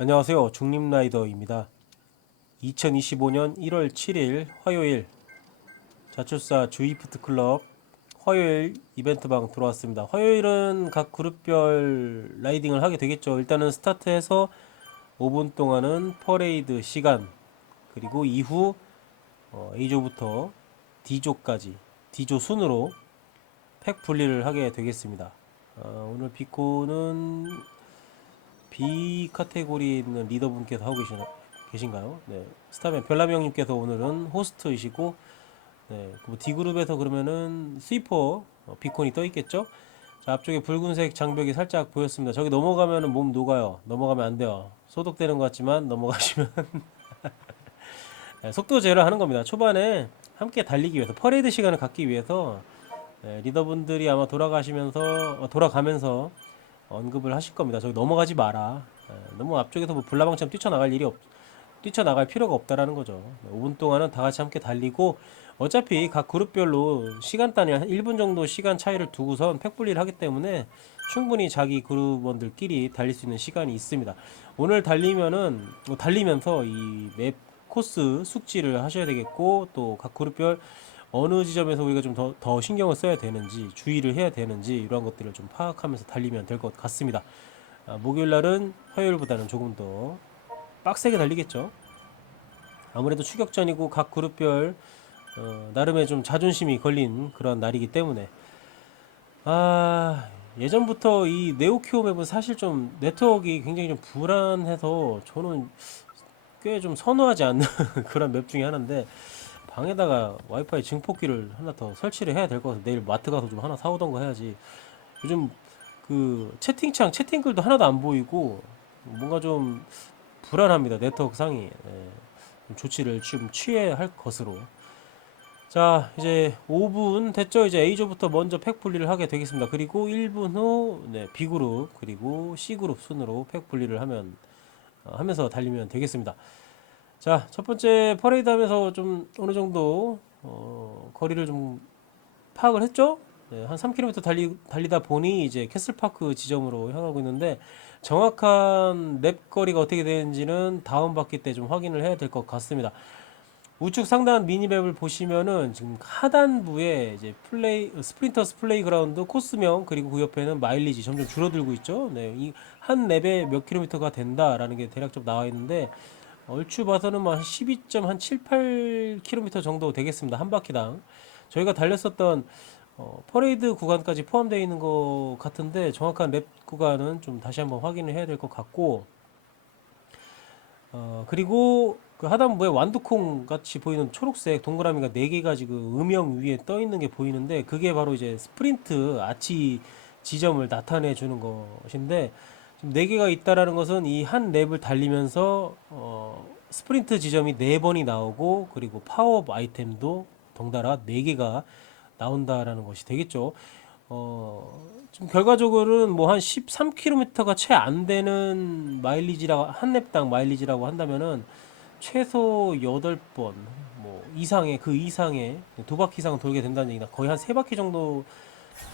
안녕하세요. 중립라이더입니다. 2025년 1월 7일 화요일 자출사 주이프트 클럽 화요일 이벤트방 들어왔습니다. 화요일은 각 그룹별 라이딩을 하게 되겠죠. 일단은 스타트해서 5분 동안은 퍼레이드 시간, 그리고 이후 A조부터 D조까지 D조 순으로 팩 분리를 하게 되겠습니다. 오늘 비코는 B 카테고리에 있는 리더분께서 하고 계신가요? 네. 스타맨 별남이 형님께서 오늘은 호스트이시고, 네. D그룹에서 그러면은 스위퍼 비콘이 떠 있겠죠? 자, 앞쪽에 붉은색 장벽이 살짝 보였습니다. 저기 넘어가면은 몸 녹아요. 넘어가면 안 돼요. 소독되는 것 같지만 넘어가시면 네, 속도 제어를 하는 겁니다. 초반에 함께 달리기 위해서, 퍼레이드 시간을 갖기 위해서, 네, 리더분들이 아마 돌아가면서 언급을 하실 겁니다. 저기 넘어가지 마라. 너무 앞쪽에서 뭐 불나방처럼 뛰쳐나갈 필요가 없다라는 거죠. 5분 동안은 다 같이 함께 달리고, 어차피 각 그룹별로 시간 단위 한 1분 정도 시간 차이를 두고선 팩 분리를 하기 때문에 충분히 자기 그룹원들끼리 달릴 수 있는 시간이 있습니다. 오늘 달리면서 이 맵 코스 숙지를 하셔야 되겠고, 또 각 그룹별 어느 지점에서 우리가 좀 더 신경을 써야 되는지, 주의를 해야 되는지, 이런 것들을 좀 파악하면서 달리면 될 것 같습니다. 목요일 날은 화요일보다는 조금 더 빡세게 달리겠죠. 아무래도 추격전이고 각 그룹별 나름의 좀 자존심이 걸린 그런 날이기 때문에, 예전부터 이 네오키오 맵은 사실 좀 네트워크가 굉장히 좀 불안해서 저는 꽤 좀 선호하지 않는 그런 맵 중에 하나인데, 방에다가 와이파이 증폭기를 하나 더 설치를 해야 될 것 같아서 내일 마트 가서 좀 하나 사오던가 해야지. 요즘 그 채팅글도 하나도 안 보이고 뭔가 좀 불안합니다. 네트워크 상이. 조치를 좀 취해야 할 것으로. 자, 이제 5분 됐죠? 이제 A조부터 먼저 팩 분리를 하게 되겠습니다. 그리고 1분 후, 네, B그룹, 그리고 C그룹 순으로 팩 분리를 하면서 달리면 되겠습니다. 자, 첫 번째 퍼레이드 하면서 좀 어느 정도, 거리를 좀 파악을 했죠? 네, 한 3km 달리다 보니 이제 캐슬파크 지점으로 향하고 있는데, 정확한 랩 거리가 어떻게 되는지는 다음 바퀴 때 좀 확인을 해야 될 것 같습니다. 우측 상단 미니맵을 보시면은 지금 하단부에 이제 스프린터스 플레이그라운드 코스명, 그리고 그 옆에는 마일리지 점점 줄어들고 있죠. 네, 이 한 랩에 몇 킬로미터가 된다라는 게 대략적 나와 있는데, 얼추 봐서는 뭐 한 12.7, 8km 정도 되겠습니다. 한 바퀴당. 저희가 달렸었던 퍼레이드 구간까지 포함되어 있는 것 같은데, 정확한 랩 구간은 좀 다시 한번 확인을 해야 될 것 같고, 그리고 그 하단부에 완두콩 같이 보이는 초록색 동그라미가 4개가 지금 음영 위에 떠 있는 게 보이는데, 그게 바로 이제 스프린트 아치 지점을 나타내 주는 것인데, 지금 4개가 있다라는 것은 이 한 랩을 달리면서 스프린트 지점이 4번이 나오고, 그리고 파워업 아이템도 덩달아 4개가 나온다라는 것이 되겠죠. 지금 결과적으로는 뭐 한 13km가 채 안 되는 마일리지라고, 한 랩당 마일리지라고 한다면은 최소 8번 뭐 이상의, 그 이상의 두 바퀴 이상 돌게 된다는 얘기다. 거의 한 세 바퀴 정도,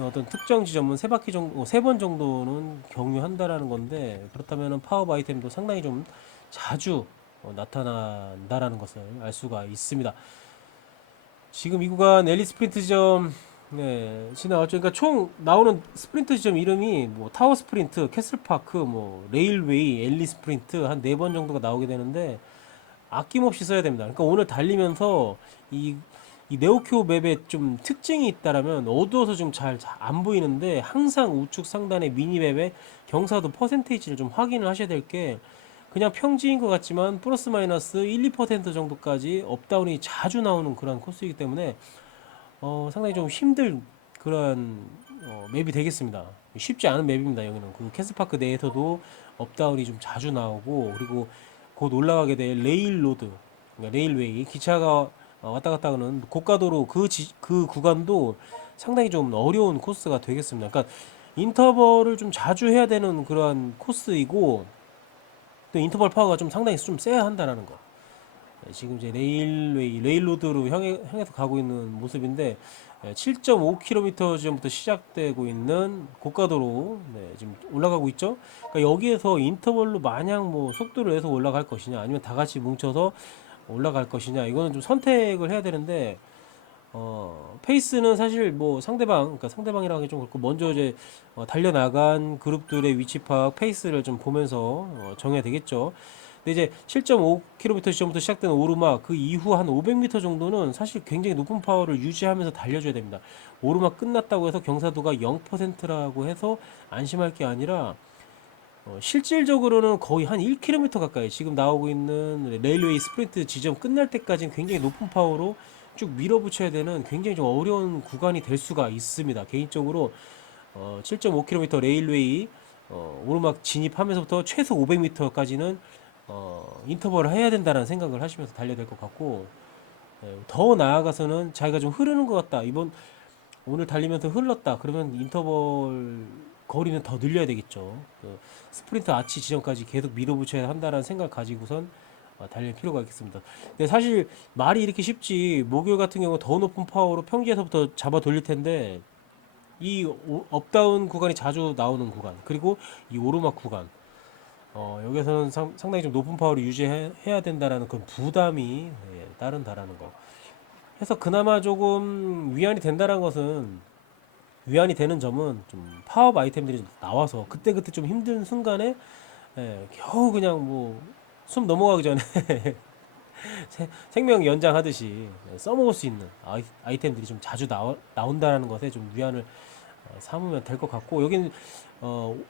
어떤 특정 지점은 세 바퀴 정도, 세 번 정도는 경유한다라는 건데, 그렇다면은 파워 아이템도 상당히 좀 자주 나타난다라는 것을 알 수가 있습니다. 지금 이 구간 엘리 스프린트 지점, 네, 지나왔죠. 그러니까 총 나오는 스프린트 지점 이름이 뭐 타워 스프린트, 캐슬파크, 뭐 레일웨이, 엘리 스프린트 한 네 번 정도가 나오게 되는데, 아낌없이 써야 됩니다. 그러니까 오늘 달리면서 이, 이 네오큐 맵에 좀 특징이 있다라면, 어두워서 좀 잘 안 보이는데 항상 우측 상단의 미니맵에 경사도 퍼센테이지를 좀 확인을 하셔야 될 게, 그냥 평지인 것 같지만 플러스 마이너스 1, 2% 정도까지 업다운이 자주 나오는 그런 코스이기 때문에 상당히 좀 힘들 그런 맵이 되겠습니다. 쉽지 않은 맵입니다. 여기는 그 캐슬파크 내에서도 업다운이 좀 자주 나오고, 그리고 곧 올라가게 될 레일로드, 그러니까 레일웨이 기차가 왔다 갔다 하는 고가도로, 그 구간도 상당히 좀 어려운 코스가 되겠습니다. 그러니까 인터벌을 좀 자주 해야 되는 그러한 코스이고, 또 인터벌 파워가 좀 상당히 좀 세야 한다라는 거. 지금 이제 레일로드로 향해서 가고 있는 모습인데, 7.5km 지점부터 시작되고 있는 고가도로 지금 올라가고 있죠. 그러니까 여기에서 인터벌로 마냥 뭐 속도를 내서 올라갈 것이냐 아니면 다 같이 뭉쳐서 올라갈 것이냐 이거는 좀 선택을 해야 되는데 페이스는 사실 뭐 그러니까 상대방이라는 게 좀 그렇고 먼저 이제 달려나간 그룹들의 위치 파악, 페이스를 좀 보면서 정해야 되겠죠. 근데 이제 7.5km 지점부터 시작되는 오르막 그 이후 한 500m 정도는 사실 굉장히 높은 파워를 유지하면서 달려줘야 됩니다. 오르막 끝났다고 해서 경사도가 0%라고 해서 안심할 게 아니라 실질적으로는 거의 한 1km 가까이 지금 나오고 있는 레일웨이 스프린트 지점 끝날 때까지는 굉장히 높은 파워로 쭉 밀어붙여야 되는 굉장히 좀 어려운 구간이 될 수가 있습니다. 개인적으로 7.5km 레일웨이 오르막 진입하면서부터 최소 500m까지는 인터벌을 해야 된다는 생각을 하시면서 달려야 될 것 같고 더 나아가서는 자기가 좀 흐르는 것 같다. 오늘 달리면서 흘렀다. 그러면 인터벌 거리는 더 늘려야 되겠죠. 스프린트 아치 지점까지 계속 밀어붙여야 한다는 생각 가지고선 달릴 필요가 있겠습니다. 근데 사실 말이 이렇게 쉽지 목요일 같은 경우 더 높은 파워로 평지에서부터 잡아 돌릴 텐데 이 업다운 구간이 자주 나오는 구간 그리고 이 오르막 구간 여기서는 상당히 좀 높은 파워를 유지해야 된다라는 그런 부담이 따른다라는 거. 해서 그나마 조금 위안이 되는 점은 좀 파업 아이템들이 좀 나와서 그때그때 좀 힘든 순간에 겨우 그냥 뭐 숨 넘어가기 전에 생명 연장하듯이 써먹을 수 있는 아이템들이 좀 자주 나온다는 것에 좀 위안을 삼으면 될 것 같고 여기는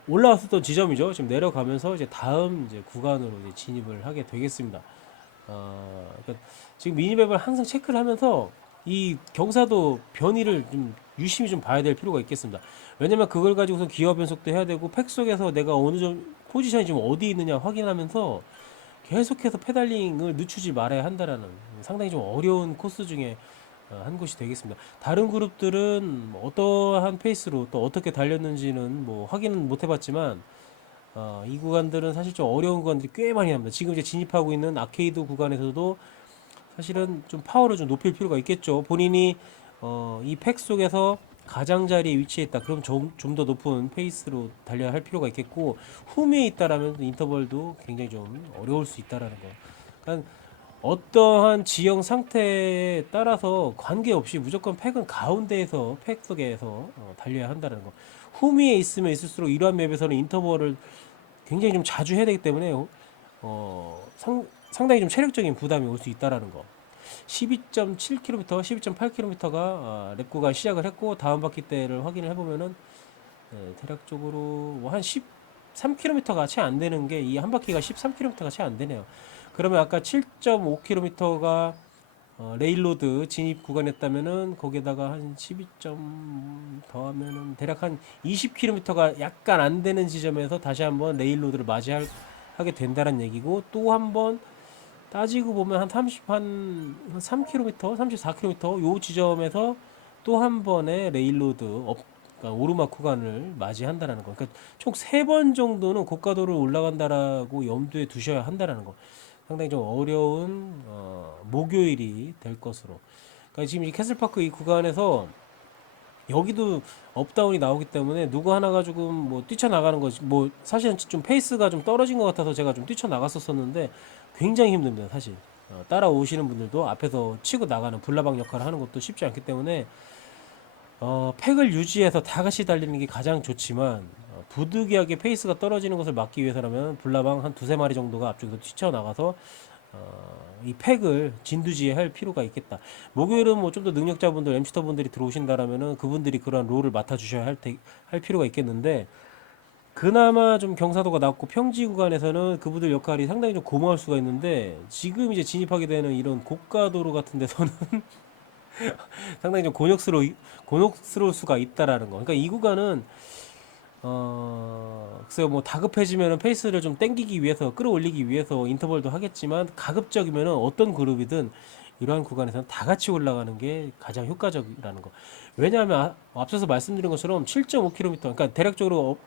올라왔었던 지점이죠. 지금 내려가면서 이제 다음 이제 구간으로 이제 진입을 하게 되겠습니다. 그러니까 지금 미니맵을 항상 체크를 하면서 이 경사도 변이를 좀 유심히 좀 봐야 될 필요가 있겠습니다. 왜냐면 그걸 가지고서 기어 변속도 해야 되고 팩 속에서 내가 어느 좀 포지션이 지금 어디 있느냐 확인하면서 계속해서 페달링을 늦추지 말아야 한다라는 상당히 좀 어려운 코스 중에 한 곳이 되겠습니다. 다른 그룹들은 어떠한 페이스로 또 어떻게 달렸는지는 뭐 확인은 못 해봤지만 이 구간들은 사실 좀 어려운 구간들이 꽤 많이 납니다. 지금 이제 진입하고 있는 아케이드 구간에서도 사실은 좀 파워를 좀 높일 필요가 있겠죠. 본인이 이 팩 속에서 가장자리에 위치해 있다. 그럼 좀 더 높은 페이스로 달려야 할 필요가 있겠고 홈에 있다라면 인터벌도 굉장히 좀 어려울 수 있다라는 거. 그러니까 어떠한 지형 상태에 따라서 관계없이 무조건 팩은 가운데에서 팩 속에서 달려야 한다는 거. 홈위에 있으면 있을수록 이러한 맵에서는 인터벌을 굉장히 좀 자주 해야 되기 때문에 상당히 좀 체력적인 부담이 올 수 있다라는 거. 12.7km, 12.8km가 랩 구간 시작을 했고 다음 바퀴 때를 확인을 해보면은 대략적으로 뭐한 13km가 채 안 되는 게 이 한 바퀴가 13km가 채 안 되네요. 그러면 아까 7.5km가 레일로드 진입 구간이었다면은 거기에다가 한 12점 더하면은 대략 한 20km가 약간 안 되는 지점에서 다시 한번 레일로드를 맞이하게 된다는 얘기고 또 한번 따지고 보면 한 3km, 34km 요 지점에서 또 한 번의 레일로드 그러니까 오르막 구간을 맞이한다라는 거. 그러니까 총 3번 정도는 고가도를 올라간다라고 염두에 두셔야 한다라는 거. 상당히 좀 어려운 목요일이 될 것으로. 그러니까 지금 이 캐슬파크 이 구간에서 여기도 업다운이 나오기 때문에 누구 하나가 조금 뭐 뛰쳐나가는 거지 뭐 사실은 좀 페이스가 좀 떨어진 것 같아서 제가 좀 뛰쳐나갔었었는데 굉장히 힘듭니다 사실. 따라오시는 분들도 앞에서 치고 나가는 불나방 역할을 하는 것도 쉽지 않기 때문에 팩을 유지해서 다 같이 달리는 게 가장 좋지만 부득이하게 페이스가 떨어지는 것을 막기 위해서라면 불나방 한 두세 마리 정도가 앞쪽에서 뛰쳐나가서 이 팩을 진두지휘할 필요가 있겠다. 목요일은 뭐 좀 더 능력자분들, 엠시터분들이 들어오신다라면은 그분들이 그런 롤을 맡아주셔야 할 필요가 있겠는데 그나마 좀 경사도가 낮고 평지 구간에서는 그분들 역할이 상당히 좀 고마울 수가 있는데 지금 이제 진입하게 되는 이런 고가도로 같은 데서는 상당히 좀 곤욕스러울 수가 있다라는 거. 그러니까 이 구간은 글쎄요, 뭐 다급해지면은 페이스를 좀 땡기기 위해서 끌어올리기 위해서 인터벌도 하겠지만 가급적이면은 어떤 그룹이든 이러한 구간에서는 다 같이 올라가는 게 가장 효과적이라는 거. 왜냐하면 앞서서 말씀드린 것처럼 7.5km, 그러니까 대략적으로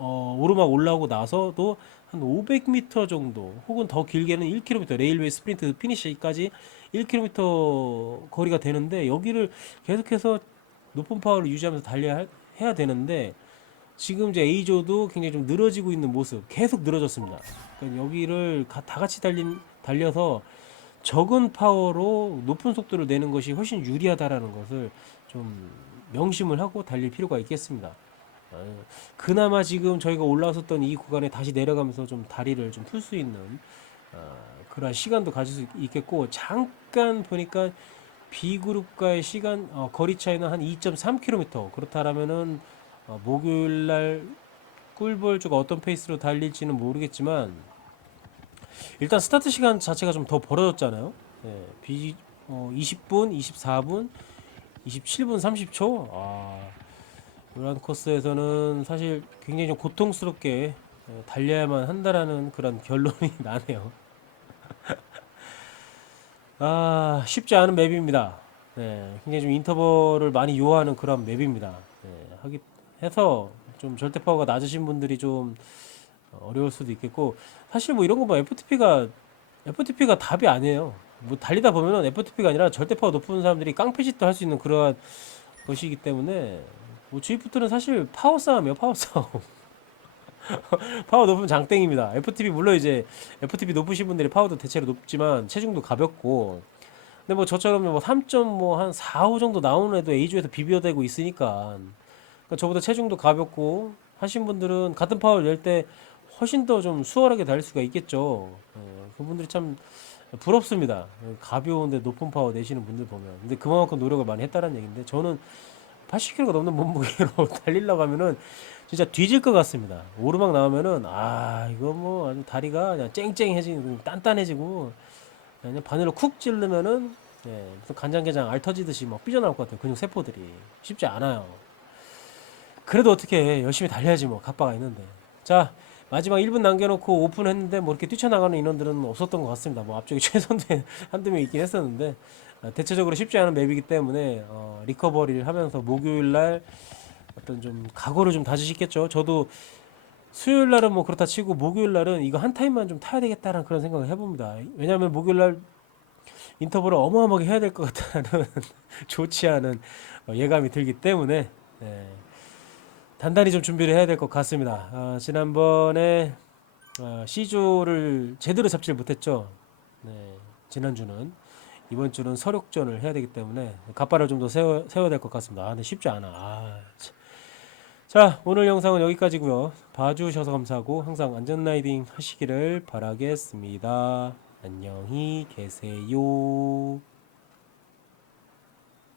오르막 올라오고 나서도 한 500m 정도 혹은 더 길게는 1km 레일웨이 스프린트 피니시까지 1km 거리가 되는데 여기를 계속해서 높은 파워를 유지하면서 달려야 해야 되는데 지금 이제 A조도 굉장히 좀 늘어지고 있는 모습 계속 늘어졌습니다. 그러니까 여기를 다 같이 달려서 적은 파워로 높은 속도를 내는 것이 훨씬 유리하다라는 것을 좀 명심을 하고 달릴 필요가 있겠습니다. 그나마 지금 저희가 올라섰던 이 구간에 다시 내려가면서 좀 다리를 좀 풀 수 있는 그런 시간도 가질 수 있겠고 잠깐 보니까 B그룹과의 시간 거리 차이는 한 2.3km 그렇다라면은 목요일날 꿀벌주가 어떤 페이스로 달릴지는 모르겠지만 일단 스타트 시간 자체가 좀 더 벌어졌잖아요. 네, 20분, 24분, 27분 30초. 이런 코스에서는 사실 굉장히 좀 고통스럽게 달려야만 한다라는 그런 결론이 나네요. 쉽지 않은 맵입니다. 네, 굉장히 좀 인터벌을 많이 요하는 그런 맵입니다. 네, 해서 좀 절대 파워가 낮으신 분들이 좀 어려울 수도 있겠고 사실 뭐 이런 거 뭐 FTP가 답이 아니에요. 뭐 달리다 보면은 FTP가 아니라 절대 파워 높은 사람들이 깡패짓도 할 수 있는 그러한 것이기 때문에 뭐 GF트는 사실 파워 싸움이에요. 파워 싸움. 파워 높으면 장땡입니다. FTP 물론 이제 FTP 높으신 분들이 파워도 대체로 높지만 체중도 가볍고 근데 뭐 저처럼 뭐 3점 뭐한 4, 5 정도 나오는 애도 A조에서 비벼대고 있으니까 그러니까 저보다 체중도 가볍고 하신 분들은 같은 파워를 낼 때 훨씬 더 좀 수월하게 달릴 수가 있겠죠. 그분들이 참 부럽습니다. 가벼운데 높은 파워 내시는 분들 보면. 근데 그만큼 노력을 많이 했다는 얘기인데 저는 80kg가 넘는 몸무게로 달리려고 하면은 진짜 뒤질 것 같습니다. 오르막 나오면은 이거 뭐 아주 다리가 그냥 쨍쨍해지고 단단해지고 그냥 바늘로 쿡 찌르면은 무슨 간장게장 알 터지듯이 막 삐져나올 것 같아요. 근육 세포들이 쉽지 않아요. 그래도 어떻게 열심히 달려야지 뭐 갑바가 있는데. 자 마지막 1분 남겨놓고 오픈했는데 뭐 이렇게 뛰쳐나가는 인원들은 없었던 것 같습니다. 뭐 앞쪽에 최선된 한두 명 있긴 했었는데 대체적으로 쉽지 않은 맵이기 때문에 리커버리를 하면서 목요일날 어떤 좀 각오를 좀 다지시겠죠. 저도 수요일날은 뭐 그렇다 치고 목요일날은 이거 한 타임만 좀 타야 되겠다는 그런 생각을 해봅니다. 왜냐하면 목요일날 인터벌을 어마어마하게 해야 될 것 같다는 좋지 않은 예감이 들기 때문에 네, 단단히 좀 준비를 해야 될 것 같습니다. 지난번에 C조를 제대로 잡지를 못했죠. 네, 지난주는 이번 주는 서력전을 해야 되기 때문에 갑바를 좀 더 세워야 될 것 같습니다. 근데 쉽지 않아. 자, 오늘 영상은 여기까지고요. 봐주셔서 감사하고 항상 안전 라이딩 하시기를 바라겠습니다. 안녕히 계세요.